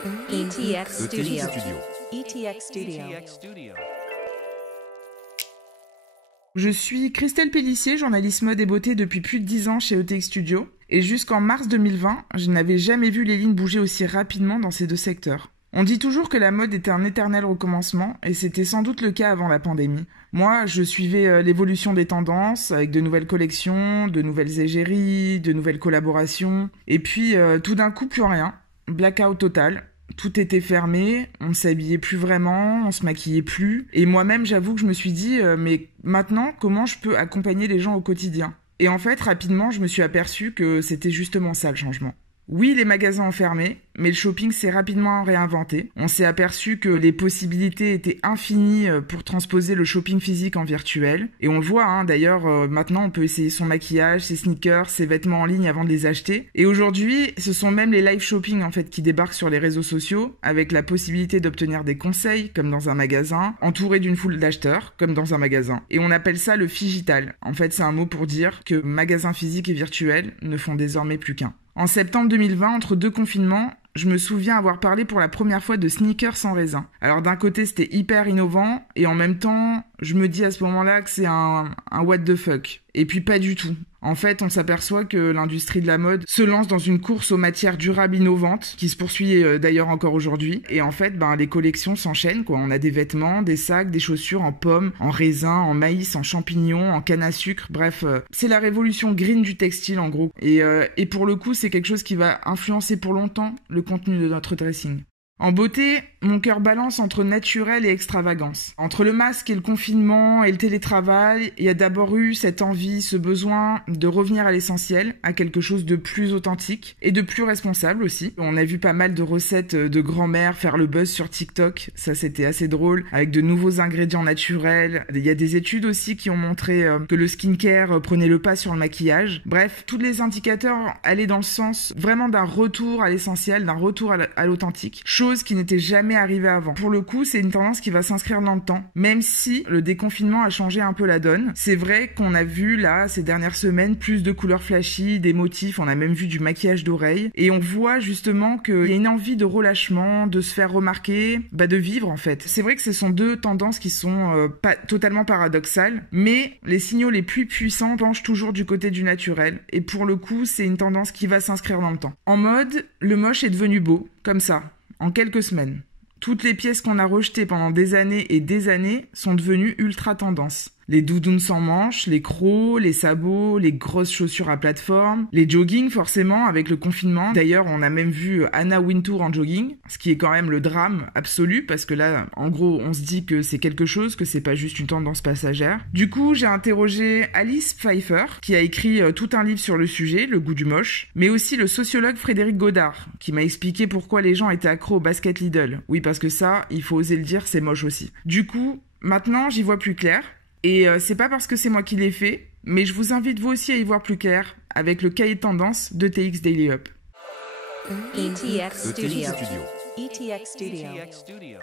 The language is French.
ETX Studio. ETX Studio. Je suis Christelle Pellissier, journaliste mode et beauté depuis plus de 10 ans chez ETX Studio. Et jusqu'en mars 2020, je n'avais jamais vu les lignes bouger aussi rapidement dans ces deux secteurs. On dit toujours que la mode était un éternel recommencement, et c'était sans doute le cas avant la pandémie. Moi, je suivais l'évolution des tendances, avec de nouvelles collections, de nouvelles égéries, de nouvelles collaborations. Et puis, tout d'un coup, plus rien. Blackout total. Tout était fermé, on ne s'habillait plus vraiment, on se maquillait plus. Et moi-même, j'avoue que je me suis dit, mais maintenant, comment je peux accompagner les gens au quotidien ? Et en fait, rapidement, je me suis aperçu que c'était justement ça le changement. Oui, les magasins ont fermé, mais le shopping s'est rapidement réinventé. On s'est aperçu que les possibilités étaient infinies pour transposer le shopping physique en virtuel. Et on le voit, d'ailleurs, maintenant on peut essayer son maquillage, ses sneakers, ses vêtements en ligne avant de les acheter. Et aujourd'hui, ce sont même les live shopping en fait qui débarquent sur les réseaux sociaux, avec la possibilité d'obtenir des conseils, comme dans un magasin, entouré d'une foule d'acheteurs, comme dans un magasin. Et on appelle ça le phygital. En fait, c'est un mot pour dire que magasins physiques et virtuels ne font désormais plus qu'un. En septembre 2020, entre deux confinements, je me souviens avoir parlé pour la première fois de sneakers sans raisin. Alors d'un côté, c'était hyper innovant, et en même temps, je me dis à ce moment-là que c'est un what the fuck. Et puis pas du tout. En fait, on s'aperçoit que l'industrie de la mode se lance dans une course aux matières durables innovantes, qui se poursuit d'ailleurs encore aujourd'hui. Et en fait, les collections s'enchaînent, quoi. On a des vêtements, des sacs, des chaussures en pommes, en raisin, en maïs, en champignons, en canne à sucre. Bref, c'est la révolution green du textile en gros. Et pour le coup, c'est quelque chose qui va influencer pour longtemps le contenu de notre dressing. En beauté, mon cœur balance entre naturel et extravagance. Entre le masque et le confinement et le télétravail, il y a d'abord eu cette envie, ce besoin de revenir à l'essentiel, à quelque chose de plus authentique et de plus responsable aussi. On a vu pas mal de recettes de grand-mère faire le buzz sur TikTok, ça c'était assez drôle, avec de nouveaux ingrédients naturels. Il y a des études aussi qui ont montré que le skincare prenait le pas sur le maquillage. Bref, tous les indicateurs allaient dans le sens vraiment d'un retour à l'essentiel, d'un retour à l'authentique. Chose qui n'était jamais arrivée avant. Pour le coup, c'est une tendance qui va s'inscrire dans le temps, même si le déconfinement a changé un peu la donne. C'est vrai qu'on a vu là, ces dernières semaines, plus de couleurs flashy, des motifs, on a même vu du maquillage d'oreilles, et on voit justement qu'il y a une envie de relâchement, de se faire remarquer, de vivre en fait. C'est vrai que ce sont deux tendances qui sont pas totalement paradoxales, mais les signaux les plus puissants penchent toujours du côté du naturel, et pour le coup, c'est une tendance qui va s'inscrire dans le temps. En mode, le moche est devenu beau, comme ça. En quelques semaines. Toutes les pièces qu'on a rejetées pendant des années et des années sont devenues ultra tendance. Les doudounes sans manches, les crocs, les sabots, les grosses chaussures à plateforme, les joggings forcément avec le confinement. D'ailleurs, on a même vu Anna Wintour en jogging, ce qui est quand même le drame absolu parce que là, en gros, on se dit que c'est quelque chose, que c'est pas juste une tendance passagère. Du coup, j'ai interrogé Alice Pfeiffer, qui a écrit tout un livre sur le sujet, Le goût du moche, mais aussi le sociologue Frédéric Godard, qui m'a expliqué pourquoi les gens étaient accros au basket Lidl. Oui, parce que ça, il faut oser le dire, c'est moche aussi. Du coup, maintenant, j'y vois plus clair. Et c'est pas parce que c'est moi qui l'ai fait, mais je vous invite vous aussi à y voir plus clair avec le cahier de tendance d'ETX Daily Up. ETX Studio. ETX Studio. ETX Studio.